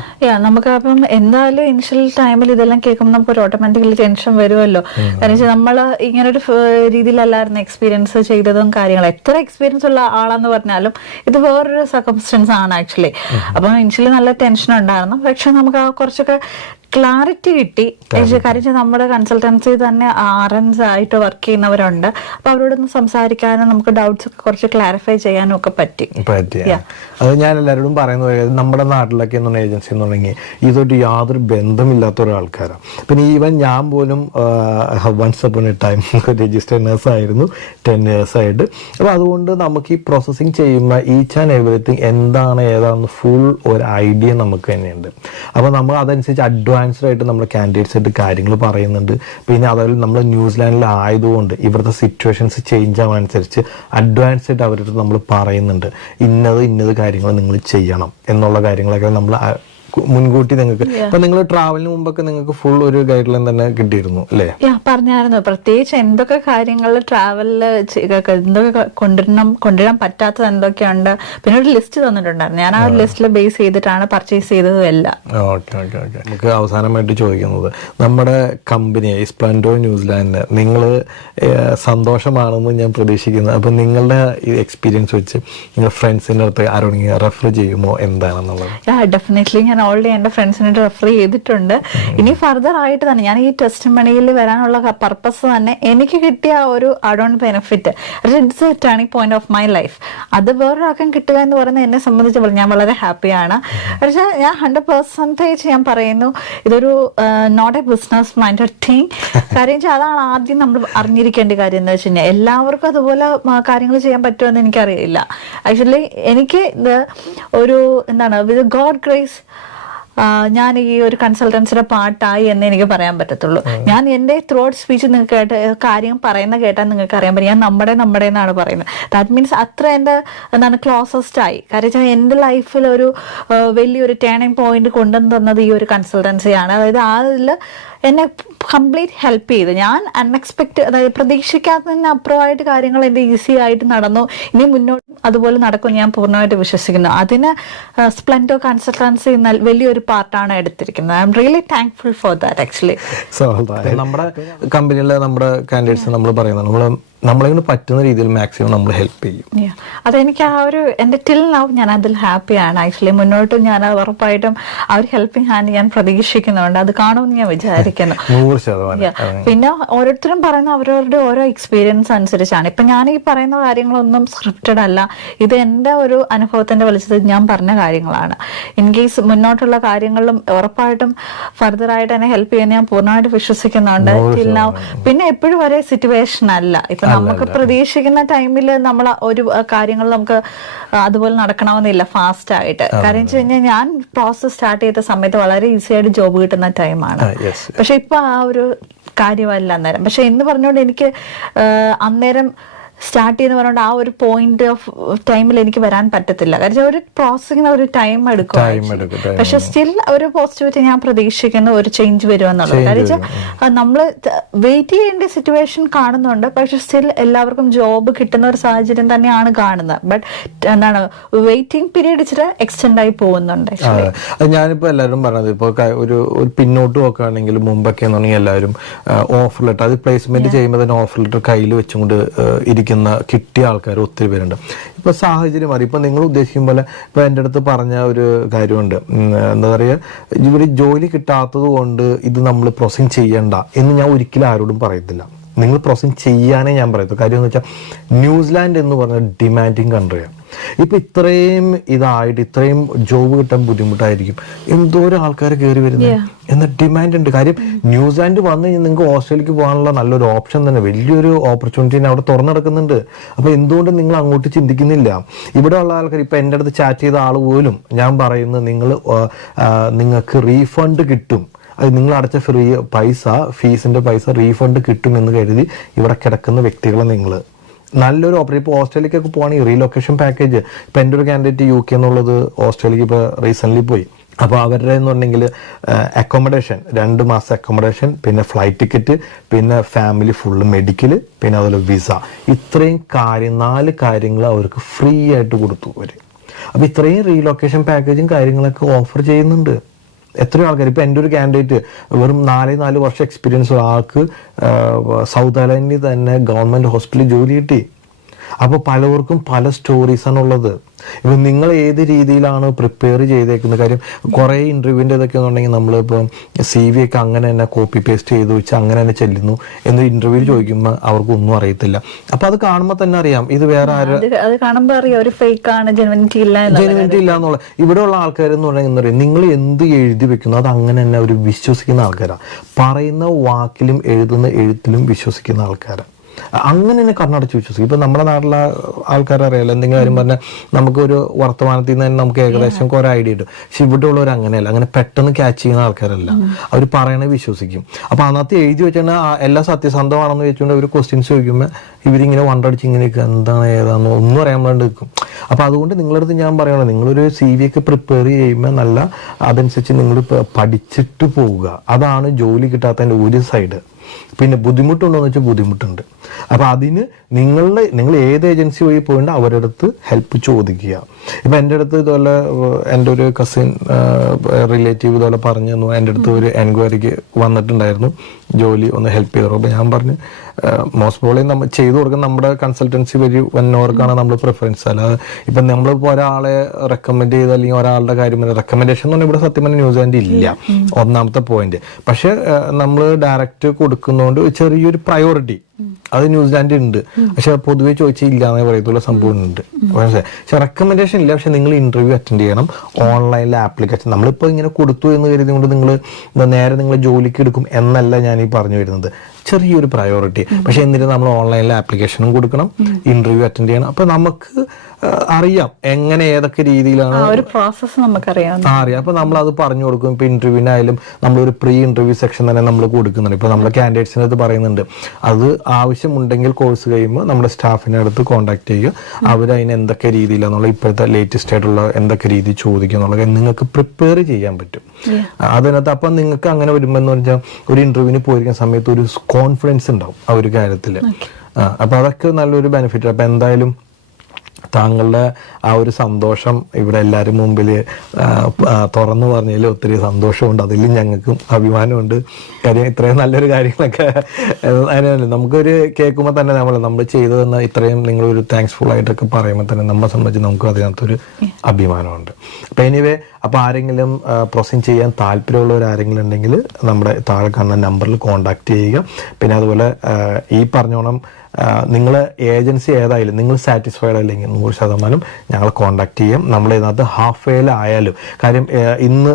നമുക്ക് അപ്പം എന്തായാലും ഇനിഷ്യൽ ടൈമിൽ ഇതെല്ലാം കേൾക്കുമ്പോൾ നമുക്ക് ഒരു ഓട്ടോമാറ്റിക്കലി ടെൻഷൻ വരുമല്ലോ. കാരണം വെച്ചാൽ നമ്മൾ ഇങ്ങനൊരു രീതിയിലല്ലായിരുന്നു എക്സ്പീരിയൻസ് ചെയ്തതും കാര്യങ്ങളും. എത്ര എക്സ്പീരിയൻസ് ഉള്ള ആളാന്ന് പറഞ്ഞാലും ഇത് വേറൊരു സർക്കംസ്റ്റൻസ് ആണ് ആക്ച്വലി. അപ്പം ഇനിഷ്യലി നല്ല ടെൻഷൻ ഉണ്ടായിരുന്നു. പക്ഷെ നമുക്ക് ആ കുറച്ചൊക്കെ ക്ലാരിറ്റി കിട്ടി. കാര്യം നമ്മുടെ കൺസൾട്ടൻസി തന്നെ RNs ആയിട്ട് വർക്ക് ചെയ്യുന്നവരുണ്ട്. അപ്പൊ അവരോടൊന്ന് സംസാരിക്കാനും നമുക്ക് ഡൗട്ട്സ് ഒക്കെ കുറച്ച് ക്ലാരിഫൈ ചെയ്യാനും ഒക്കെ പറ്റി. അത് ഞാൻ എല്ലാവരോടും പറയുന്നത്, നമ്മുടെ നാട്ടിലൊക്കെ എന്ന് പറഞ്ഞ ഏജൻസി എന്ന് പറഞ്ഞെങ്കിൽ ഇതൊരു യാതൊരു ബന്ധമില്ലാത്ത ഒരാൾക്കാരാണ്. പിന്നെ ഈവൻ ഞാൻ പോലും once upon a time registered nurse ആയിരുന്നു 10 years ആയിട്ട്. അപ്പോൾ അതുകൊണ്ട് നമുക്ക് ഈ പ്രോസസ്സിങ് ചെയ്യുമ്പോൾ ഈച്ച് ആൻഡ് എവറിത്തിങ് എന്താണ് ഏതാണെന്ന് ഫുൾ ഒരു ഐഡിയ നമുക്ക് തന്നെയുണ്ട്. അപ്പോൾ നമ്മൾ അതനുസരിച്ച് അഡ്വാൻസ്ഡ് ആയിട്ട് നമ്മുടെ കാൻഡിഡേറ്റ്സ് ആയിട്ട് കാര്യങ്ങൾ പറയുന്നുണ്ട്. പിന്നെ അതായത് നമ്മൾ ന്യൂസിലാൻഡിൽ ആയതുകൊണ്ട് ഇവിടുത്തെ സിറ്റുവേഷൻസ് ചേഞ്ച് ആവാനനുസരിച്ച് അഡ്വാൻസ്ഡ് ആയിട്ട് അവരുടെ നമ്മൾ പറയുന്നുണ്ട്, ഇന്നത് കാര്യങ്ങൾ നിങ്ങൾ ചെയ്യണം എന്നുള്ള കാര്യങ്ങളൊക്കെ നമ്മൾ മുൻകൂട്ടി നിങ്ങൾക്ക്. അപ്പൊ നിങ്ങൾ ട്രാവലിന് മുമ്പൊക്കെ നിങ്ങൾക്ക് ഫുൾ ഒരു ഗൈഡ് ലൈൻ തന്നെ കിട്ടിയിരുന്നു അല്ലേ? പറഞ്ഞായിരുന്നു. പ്രത്യേകിച്ച് എന്തൊക്കെ കാര്യങ്ങൾ ട്രാവലില് എന്തൊക്കെ കൊണ്ടുവരാൻ പറ്റാത്തത് എന്തൊക്കെയുണ്ട്, പിന്നെ ഒരു ലിസ്റ്റ് തന്നിട്ടുണ്ടായിരുന്നു. ഞാൻ ആ ലിസ്റ്റിൽ ബേസ് ചെയ്തിട്ടാണ് പർച്ചേസ് ചെയ്തതും എല്ലാം. നമുക്ക് അവസാനമായിട്ട് ചോദിക്കുന്നത്, നമ്മുടെ കമ്പനി സ്പ്ലെൻഡോ ന്യൂസിലാൻഡ് നിങ്ങൾ സന്തോഷമാണെന്ന് ഞാൻ പ്രതീക്ഷിക്കുന്നത്. അപ്പൊ നിങ്ങളുടെ എക്സ്പീരിയൻസ് വെച്ച് നിങ്ങളുടെ ഫ്രണ്ട്സിന്റെ അടുത്ത് ആരോടെങ്കിലും റെഫർ ചെയ്യുമോ എന്താണെന്നുള്ളത്? ഡെഫിനറ്റ്ലി ഞാൻ ഓൾറെഡി എന്റെ ഫ്രണ്ട്സിനെ റെഫർ ചെയ്തിട്ടുണ്ട്. ഇനി ഫർദർ ആയിട്ട് തന്നെ ഞാൻ ഈ ടെസ്റ്റ് മണിയിൽ വരാനുള്ള പർപ്പസ് തന്നെ എനിക്ക് കിട്ടിയ ഒരു adorn benefit, it's A turning point of my life. അത് വേറൊരാൾക്കും കിട്ടുക എന്ന് പറയുന്നത് എന്നെ സംബന്ധിച്ച് ഞാൻ വളരെ ഹാപ്പിയാണ്. പക്ഷേ ഞാൻ 100% ഞാൻ പറയുന്നു, ഇതൊരു not a business minded thing. കാര്യം വെച്ചാൽ അതാണ് ആദ്യം നമ്മൾ അറിഞ്ഞിരിക്കേണ്ട കാര്യം എന്ന് വെച്ച് കഴിഞ്ഞാൽ എല്ലാവർക്കും അതുപോലെ കാര്യങ്ങൾ ചെയ്യാൻ പറ്റുമെന്ന് എനിക്കറിയില്ല. ആക്ച്വലി എനിക്ക് ഇത് ഒരു എന്താണ് വിത്ത് ഗോഡ് ഗ്രേസ് ഞാൻ ഈ ഒരു കൺസൾട്ടൻസിയുടെ പാർട്ടായി എന്ന് എനിക്ക് പറയാൻ പറ്റത്തുള്ളൂ. ഞാൻ എൻ്റെ ത്രോട്ട് സ്പീച്ച് നിങ്ങൾക്ക് കാര്യം കേട്ടാൽ നിങ്ങൾക്ക് അറിയാൻ പറ്റും ഞാൻ നമ്മുടെ എന്നാണ് പറയുന്നത്. ദാറ്റ് മീൻസ് അത്ര എൻ്റെ ക്ലോസസ്റ്റ് ആയി. കാര്യം വെച്ചാൽ എൻ്റെ ലൈഫിൽ ഒരു വലിയൊരു ടേണിംഗ് പോയിന്റ് കൊണ്ടുവന്ന് തന്നത് ഈ ഒരു കൺസൾട്ടൻസിയാണ്. അതായത് അതിൽ എന്നെ കംപ്ലീറ്റ് ഹെൽപ്പ് ചെയ്തു. ഞാൻ അൺഎക്സ്പെക്ട്, അതായത് പ്രതീക്ഷിക്കാത്തതിന് അപ്പുറമായിട്ട് കാര്യങ്ങൾ എൻ്റെ ഈസി ആയിട്ട് നടന്നു. ഇനി മുന്നോട്ട് അതുപോലെ നടക്കും ഞാൻ പൂർണ്ണമായിട്ട് വിശ്വസിക്കുന്നു. അതിന് സ്പ്ലെൻഡോ കൺസൾട്ടൻസി വലിയൊരു പാർട്ടാണ് എടുത്തിരിക്കുന്നത്. I am really thankful for that actually. നമ്മുടെ കമ്പനിയിലെ നമ്മുടെ കാൻഡിഡേറ്റ്സ് നമ്മൾ പറയുന്നത് നമ്മളെ പറ്റുന്ന രീതിയിൽ മാക്സിമം നമ്മൾ ഹെൽപ്പ് ചെയ്യും. അതെനിക്ക് ആ ഒരു എൻ്റെ ടിൽ നൗ ഞാൻ അതിൽ ഹാപ്പിയാണ്. ആക്ച്വലി മുന്നോട്ടും ഞാൻ ഉറപ്പായിട്ടും ആ ഒരു ഹെൽപ്പിംഗ് ഹാൻഡ് ഞാൻ പ്രതീക്ഷിക്കുന്നുണ്ട്. അത് കാണുമെന്ന് ഞാൻ വിചാരിക്കുന്നു. 100%. പിന്നെ ഓരോരുത്തരും പറയുന്ന അവരവരുടെ ഓരോ എക്സ്പീരിയൻസ് അനുസരിച്ചാണ്. ഇപ്പൊ ഞാൻ ഈ പറയുന്ന കാര്യങ്ങളൊന്നും സ്ക്രിപ്റ്റഡ് അല്ല. ഇത് എൻ്റെ ഒരു അനുഭവത്തിന്റെ വെളിച്ചത്തിൽ ഞാൻ പറഞ്ഞ കാര്യങ്ങളാണ്. ഇൻ കേസ് മുന്നോട്ടുള്ള കാര്യങ്ങളിലും ഉറപ്പായിട്ടും ഫർദർ ആയിട്ട് എന്നെ ഹെൽപ്പ് ചെയ്യാൻ ഞാൻ പൂർണ്ണമായിട്ട് വിശ്വസിക്കുന്നുണ്ട്. ടിൽ നൗ പിന്നെ എപ്പോഴും ഒരേ സിറ്റുവേഷൻ അല്ല. ഇപ്പൊ നമുക്ക് പ്രതീക്ഷിക്കുന്ന ടൈമിൽ നമ്മൾ ഒരു കാര്യങ്ങൾ നമുക്ക് അതുപോലെ നടക്കണമെന്നില്ല ഫാസ്റ്റ് ആയിട്ട്. കാര്യം വെച്ച് കഴിഞ്ഞാൽ ഞാൻ പ്രോസസ് സ്റ്റാർട്ട് ചെയ്ത സമയത്ത് വളരെ ഈസി ആയിട്ട് ജോബ് കിട്ടുന്ന ടൈമാണ്. പക്ഷെ ഇപ്പൊ ആ ഒരു കാര്യമല്ല അന്നേരം. പക്ഷെ എന്ന് പറഞ്ഞുകൊണ്ട് എനിക്ക് അന്നേരം സ്റ്റാർട്ട് ചെയ്യുന്ന പറഞ്ഞുകൊണ്ട് ആ ഒരു പോയിന്റ് ഓഫ് ടൈമിൽ എനിക്ക് വരാൻ പറ്റത്തില്ല. കാരണം ഒരു പ്രോസസ്സിന് ഒരു ടൈം എടുക്കും. പക്ഷെ സ്റ്റിൽ ഒരു പോസിറ്റിവിറ്റി ഞാൻ പ്രതീക്ഷിക്കുന്ന ഒരു ചേഞ്ച് വരുമെന്നുള്ളത്. കാര്യം വെച്ചാൽ നമ്മൾ വെയിറ്റ് ചെയ്യേണ്ട സിറ്റുവേഷൻ കാണുന്നുണ്ട്. പക്ഷെ സ്റ്റിൽ എല്ലാവർക്കും ജോബ് കിട്ടുന്ന ഒരു സാഹചര്യം തന്നെയാണ് കാണുന്നത്. ബട്ട് എന്താണ് വെയിറ്റിംഗ് പീരീഡ് ഇച്ചിരി എക്സ്റ്റെൻഡ് ആയി പോകുന്നുണ്ട്. ഞാനിപ്പോ എല്ലാവരും പറഞ്ഞത് ഇപ്പൊ ഒരു പിന്നോട്ട് നോക്കുകയാണെങ്കിൽ മുമ്പൊക്കെ എന്ന് പറഞ്ഞാൽ എല്ലാവരും ഓഫർ ലെറ്റർ, അത് പ്ലേസ്മെന്റ് ചെയ്യുമ്പോൾ തന്നെ ഓഫർ ലെറ്റർ കയ്യിൽ വെച്ചുകൊണ്ട് ഇരിക്കും. കിട്ടിയ ആൾക്കാർ ഒത്തിരി പേരുണ്ട്. ഇപ്പോൾ സാഹചര്യം മാറി. ഇപ്പോൾ നിങ്ങൾ ഉദ്ദേശിക്കും പോലെ ഇപ്പോൾ എൻ്റെ അടുത്ത് പറഞ്ഞ ഒരു കാര്യമുണ്ട്, എന്താ പറയുക, ഇവിടെ ജോലി കിട്ടാത്തത് കൊണ്ട് ഇത് നമ്മൾ പ്രോസസ്സിങ് ചെയ്യണ്ട എന്ന് ഞാൻ ഒരിക്കലും ആരോടും പറയത്തില്ല. നിങ്ങൾ പ്രോസസ്സിങ് ചെയ്യാനേ ഞാൻ പറയത്തുള്ളൂ. കാര്യം എന്ന് വെച്ചാൽ ന്യൂസിലാൻഡ് എന്ന് പറഞ്ഞ ഡിമാൻഡിങ് കൺട്രിയാണ്. ഇപ്പം ഇത്രയും ഇതായിട്ട് ഇത്രയും ജോബ് കിട്ടാൻ ബുദ്ധിമുട്ടായിരിക്കും, എന്തോരം ആൾക്കാർ കയറി വരുന്നത് എന്ന ഡിമാൻഡ് ഉണ്ട്. കാര്യം ന്യൂസിലാൻഡ് വന്നു കഴിഞ്ഞാൽ നിങ്ങൾക്ക് ഓസ്ട്രേലിയക്ക് പോകാനുള്ള നല്ലൊരു ഓപ്ഷൻ തന്നെ, വലിയൊരു ഓപ്പർച്യൂണിറ്റി അവിടെ തുറന്നു നടക്കുന്നുണ്ട്. അപ്പോൾ എന്തുകൊണ്ട് നിങ്ങൾ അങ്ങോട്ട് ചിന്തിക്കുന്നില്ല? ഇവിടെ ഉള്ള ആൾക്കാർ, ഇപ്പം എൻ്റെ അടുത്ത് ചാറ്റ് ചെയ്ത ആൾ പോലും ഞാൻ പറയുന്നത് നിങ്ങൾക്ക് റീഫണ്ട് കിട്ടും, അത് നിങ്ങൾ അടച്ച ഫീസിന്റെ പൈസ റീഫണ്ട് കിട്ടുമെന്ന് കരുതി ഇവിടെ കിടക്കുന്ന വ്യക്തികളെ നിങ്ങൾ നല്ലൊരു ഇപ്പോൾ ഓസ്ട്രേലിയക്കൊക്കെ പോവാണെങ്കിൽ റീലൊക്കേഷൻ പാക്കേജ്. ഇപ്പം എൻ്റെ ഒരു കാൻഡിഡേറ്റ് UK എന്നുള്ളത് ഓസ്ട്രേലിയക്ക് ഇപ്പോൾ റീസെൻ്റ്ലി പോയി. അപ്പോൾ അവരുടെ എന്ന് പറഞ്ഞെങ്കിൽ അക്കോമഡേഷൻ 2 മാസം അക്കോമഡേഷൻ, പിന്നെ ഫ്ലൈറ്റ് ടിക്കറ്റ്, പിന്നെ ഫാമിലി ഫുള്ള് മെഡിക്കൽ, പിന്നെ അതുപോലെ വിസ, ഇത്രയും 4 കാര്യങ്ങൾ അവർക്ക് ഫ്രീ ആയിട്ട് കൊടുത്തു അവർ. അപ്പോൾ ഇത്രയും റീലൊക്കേഷൻ പാക്കേജും കാര്യങ്ങളൊക്കെ ഓഫർ ചെയ്യുന്നുണ്ട്. എത്രയോ ആൾക്കാർ, ഇപ്പോൾ എൻ്റെ ഒരു കാൻഡിഡേറ്റ് വെറും 4 വർഷം എക്സ്പീരിയൻസ് ഉള്ള ആൾക്ക് സൗത്ത് ഐലൻഡിൽ തന്നെ ഗവൺമെൻറ് ഹോസ്പിറ്റലിൽ ജോലി കിട്ടി. അപ്പോൾ പലവർക്കും പല സ്റ്റോറീസാണുള്ളത്. ഇപ്പം നിങ്ങൾ ഏത് രീതിയിലാണ് പ്രിപ്പയർ ചെയ്തേക്കുന്ന കാര്യം, കുറേ ഇൻ്റർവ്യൂവിൻ്റെ ഇതൊക്കെ എന്നുണ്ടെങ്കിൽ നമ്മളിപ്പം CV ഒക്കെ അങ്ങനെ തന്നെ കോപ്പി പേസ്റ്റ് ചെയ്ത് വെച്ച് അങ്ങനെ തന്നെ ചെല്ലുന്നു എന്ന് ഇൻ്റർവ്യൂ ചോദിക്കുമ്പോൾ അവർക്കൊന്നും അറിയത്തില്ല. അപ്പം അത് കാണുമ്പോൾ തന്നെ അറിയാം ഇത് വേറെ അത് കാണുമ്പോൾ അറിയാം ഒരു ഫേക്ക് ആണ്, ജെനുവിനിറ്റി ഇല്ല എന്നുള്ള. ഇവിടെയുള്ള ആൾക്കാരെന്ന് പറഞ്ഞാൽ നിങ്ങൾ എന്ത് എഴുതി വെക്കുന്നു അത് അങ്ങനെ തന്നെ അവർ വിശ്വസിക്കുന്ന ആൾക്കാരാണ്. പറയുന്ന വാക്കിലും എഴുതുന്ന എഴുത്തിലും വിശ്വസിക്കുന്ന ആൾക്കാരാണ്. അങ്ങനെ തന്നെ കണ്ണടച്ച് വിശ്വസിക്കും. ഇപ്പം നമ്മുടെ നാട്ടിലെ ആൾക്കാരറിയാലോ, എന്തെങ്കിലും കാര്യം പറഞ്ഞാൽ നമുക്കൊരു വർത്തമാനത്തിൽ നിന്ന് തന്നെ നമുക്ക് ഏകദേശം കുറേ ഐഡിയ കിട്ടും. പക്ഷെ ഇവിടെ ഉള്ളവർ അങ്ങനെയല്ല, അങ്ങനെ പെട്ടെന്ന് ക്യാച്ച് ചെയ്യുന്ന ആൾക്കാരല്ല. അവർ പറയണത് വിശ്വസിക്കും. അപ്പം അതിനകത്ത് എഴുതി വെച്ചാൽ എല്ലാം സത്യസന്ധമാണെന്ന് വെച്ചുകൊണ്ട് അവർ ക്വസ്റ്റ്യൻസ് ചോദിക്കുമ്പോൾ ഇവരിങ്ങനെ വണ്ടടിച്ച് ഇങ്ങനെ നിൽക്കുക, എന്താണ് ഏതാണെന്ന് ഒന്നും അറിയാൻ വേണ്ടി നിൽക്കും. അപ്പം അതുകൊണ്ട് നിങ്ങളുടെ അടുത്ത് ഞാൻ പറയണം, നിങ്ങളൊരു CV ഒക്കെ പ്രിപ്പയർ ചെയ്യുമ്പോൾ നല്ല അതനുസരിച്ച് നിങ്ങൾ പഠിച്ചിട്ട് പോവുക. അതാണ് ജോലി കിട്ടാത്തതിൻ്റെ ഒരു സൈഡ്. പിന്നെ ബുദ്ധിമുട്ടുണ്ടോ എന്ന് വെച്ചാൽ ബുദ്ധിമുട്ടുണ്ട്. അപ്പം അതിന് നിങ്ങൾ ഏത് ഏജൻസി വഴി പോയിട്ട് അവരുടെ അടുത്ത് ഹെൽപ്പ് ചോദിക്കുക. ഇപ്പം എൻ്റെ അടുത്ത് ഇതുപോലെ എൻ്റെ ഒരു കസിൻ റിലേറ്റീവ് ഇതുപോലെ പറഞ്ഞു തന്നു, എൻ്റെ അടുത്ത് ഒരു എൻക്വയറിക്ക് വന്നിട്ടുണ്ടായിരുന്നു, ജോലി ഒന്ന് ഹെൽപ്പ് ചെയ്തു. അപ്പോൾ ഞാൻ പറഞ്ഞു മോസ്റ്റ് പ്രോബ്ലി നമ്മൾ ചെയ്തു കൊടുക്കുന്ന നമ്മുടെ കൺസൾട്ടൻസി വഴി വന്നവർക്കാണ് നമ്മൾ പ്രിഫറൻസ്. അല്ലാതെ ഇപ്പം നമ്മളിപ്പോൾ ഒരാളെ റെക്കമെൻഡ് ചെയ്ത് അല്ലെങ്കിൽ ഒരാളുടെ കാര്യം റെക്കമെൻഡേഷൻ എന്ന് പറഞ്ഞാൽ ഇവിടെ സത്യം പറഞ്ഞാൽ ന്യൂസിലാൻഡ് ഇല്ല, ഒന്നാമത്തെ പോയിന്റ്. പക്ഷെ നമ്മൾ ഡയറക്റ്റ് കൊടുക്കുന്നതുകൊണ്ട് ചെറിയൊരു പ്രയോറിറ്റി അത് ന്യൂസിലാൻഡ് ഉണ്ട്. പക്ഷെ പൊതുവെ ചോദിച്ചില്ല എന്നേ പറയത്തുള്ള സംഭവം ഉണ്ട്. പക്ഷെ റെക്കമെൻഡേഷൻ ഇല്ല. പക്ഷെ നിങ്ങൾ ഇന്റർവ്യൂ അറ്റൻഡ് ചെയ്യണം. ഓൺലൈനിലെ ആപ്ലിക്കേഷൻ നമ്മളിപ്പോൾ ഇങ്ങനെ കൊടുത്തു എന്ന് കരുതി കൊണ്ട് നിങ്ങൾ നേരെ നിങ്ങൾ ജോലിക്ക് എടുക്കും എന്നല്ല ഞാൻ ഈ പറഞ്ഞു വരുന്നത്. ചെറിയൊരു പ്രയോറിറ്റി. പക്ഷെ എന്നിട്ട് നമ്മൾ ഓൺലൈനിലെ ആപ്ലിക്കേഷനും കൊടുക്കണം, ഇന്റർവ്യൂ അറ്റൻഡ് ചെയ്യണം. അപ്പൊ നമുക്ക് അറിയാം എങ്ങനെ ഏതൊക്കെ രീതിയിലാണ് ഒരു പ്രോസസ്സ് നമുക്കറിയാം. അപ്പൊ നമ്മൾ അത് പറഞ്ഞു കൊടുക്കും. ഇപ്പൊ ഇന്റർവ്യൂവിനായാലും നമ്മളൊരു പ്രീ ഇന്റർവ്യൂ സെക്ഷൻ തന്നെ നമ്മൾ കൊടുക്കുന്നുണ്ട്. ഇപ്പൊ നമ്മുടെ കാൻഡിഡേറ്റ്സിന് അടുത്ത് പറയുന്നുണ്ട്, അത് ആവശ്യമുണ്ടെങ്കിൽ കോഴ്സ് കഴിയുമ്പോൾ നമ്മുടെ സ്റ്റാഫിനെ അടുത്ത് കോൺടാക്ട് ചെയ്യുക. അവർ അതിന് എന്തൊക്കെ രീതിയിലാണെന്നുള്ള ഇപ്പോഴത്തെ ലേറ്റസ്റ്റ് ആയിട്ടുള്ള എന്തൊക്കെ രീതി ചോദിക്കുക എന്നുള്ളത് നിങ്ങൾക്ക് പ്രിപ്പയർ ചെയ്യാൻ പറ്റും അതിനകത്ത്. അപ്പം നിങ്ങൾക്ക് അങ്ങനെ വരുമ്പോൾ എന്ന് പറഞ്ഞാൽ ഒരു ഇന്റർവ്യൂവിന് പോയിരിക്കുന്ന സമയത്ത് ഒരു കോൺഫിഡൻസ് ഉണ്ടാവും ആ ഒരു കാര്യത്തിൽ. അപ്പൊ അതൊക്കെ നല്ലൊരു ബെനിഫിറ്റ്. അപ്പൊ എന്തായാലും താങ്കളുടെ ആ ഒരു സന്തോഷം ഇവിടെ എല്ലാവരും മുമ്പിൽ തുറന്നു പറഞ്ഞതിൽ ഒത്തിരി സന്തോഷമുണ്ട്. അതിൽ ഞങ്ങൾക്കും അഭിമാനമുണ്ട്. കാര്യം ഇത്രയും നല്ലൊരു കാര്യങ്ങളൊക്കെ നമുക്കൊരു കേൾക്കുമ്പോൾ തന്നെ നമ്മൾ ചെയ്തതെന്ന് ഇത്രയും നിങ്ങളൊരു താങ്ക്സ്ഫുൾ ആയിട്ടൊക്കെ പറയുമ്പോൾ തന്നെ നമ്മളെ സംബന്ധിച്ച് നമുക്ക് അതിനകത്തൊരു അഭിമാനമുണ്ട്. അപ്പം എനിവേ, അപ്പോൾ ആരെങ്കിലും പ്രോസസ്സിങ് ചെയ്യാൻ താല്പര്യമുള്ളവർ ആരെങ്കിലും ഉണ്ടെങ്കിൽ നമ്മുടെ താഴെ കാണുന്ന നമ്പറിൽ കോൺടാക്ട് ചെയ്യുക. പിന്നെ അതുപോലെ ഈ പറഞ്ഞോണം നിങ്ങൾ ഏജൻസി ഏതായാലും നിങ്ങൾ സാറ്റിസ്ഫൈഡ് അല്ലെങ്കിൽ 100% ഞങ്ങൾ കോൺടാക്ട് ചെയ്യും. നമ്മൾ ഇതിനകത്ത് ഹാഫ് ഫെയിലായാലും, കാര്യം ഇന്ന്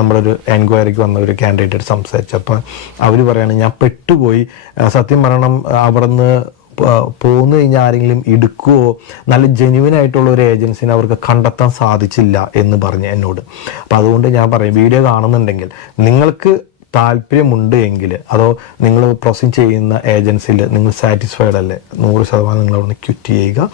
നമ്മളൊരു എൻക്വയറിക്ക് വന്ന ഒരു കാൻഡിഡേറ്റ് സംസാരിച്ചപ്പോൾ അവർ പറയുകയാണ്, ഞാൻ പെട്ടുപോയി, സത്യം പറയണം അവിടെ നിന്ന് പോന്നു കഴിഞ്ഞാൽ ആരെങ്കിലും എടുക്കുകയോ നല്ല ജെന്യുവൻ ആയിട്ടുള്ള ഒരു ഏജൻസിനെ അവർക്ക് കണ്ടെത്താൻ സാധിച്ചില്ല എന്ന് പറഞ്ഞ് എന്നോട്. അപ്പം അതുകൊണ്ട് ഞാൻ പറയും, വീഡിയോ കാണുന്നുണ്ടെങ്കിൽ നിങ്ങൾക്ക് താല്പര്യമുണ്ട് എങ്കിൽ, അതോ നിങ്ങൾ പ്രോസസ്സിങ് ചെയ്യുന്ന ഏജൻസിയിൽ നിങ്ങൾ സാറ്റിസ്ഫൈഡ് അല്ലേ, 100% നിങ്ങൾ അവിടെ നിന്ന് ക്വിറ്റ് ചെയ്യുക,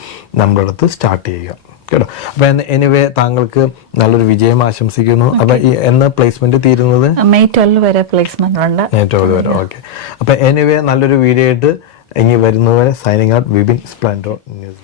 നമ്മുടെ അടുത്ത് സ്റ്റാർട്ട് ചെയ്യുക കേട്ടോ. അപ്പം എനിവേ താങ്കൾക്ക് നല്ലൊരു വിജയം ആശംസിക്കുന്നു. അപ്പം എന്ന് പ്ലേസ്മെന്റ് തീരുന്നത് May 12 വരെ പ്ലേസ്മെന്റ് ഉണ്ട്. May 12 വരെ. ഓക്കെ. അപ്പം എനിവേ നല്ലൊരു വീഡിയോ ആയിട്ട് ഇനി വരുന്നവരെ signing out, Vipin Splendour news.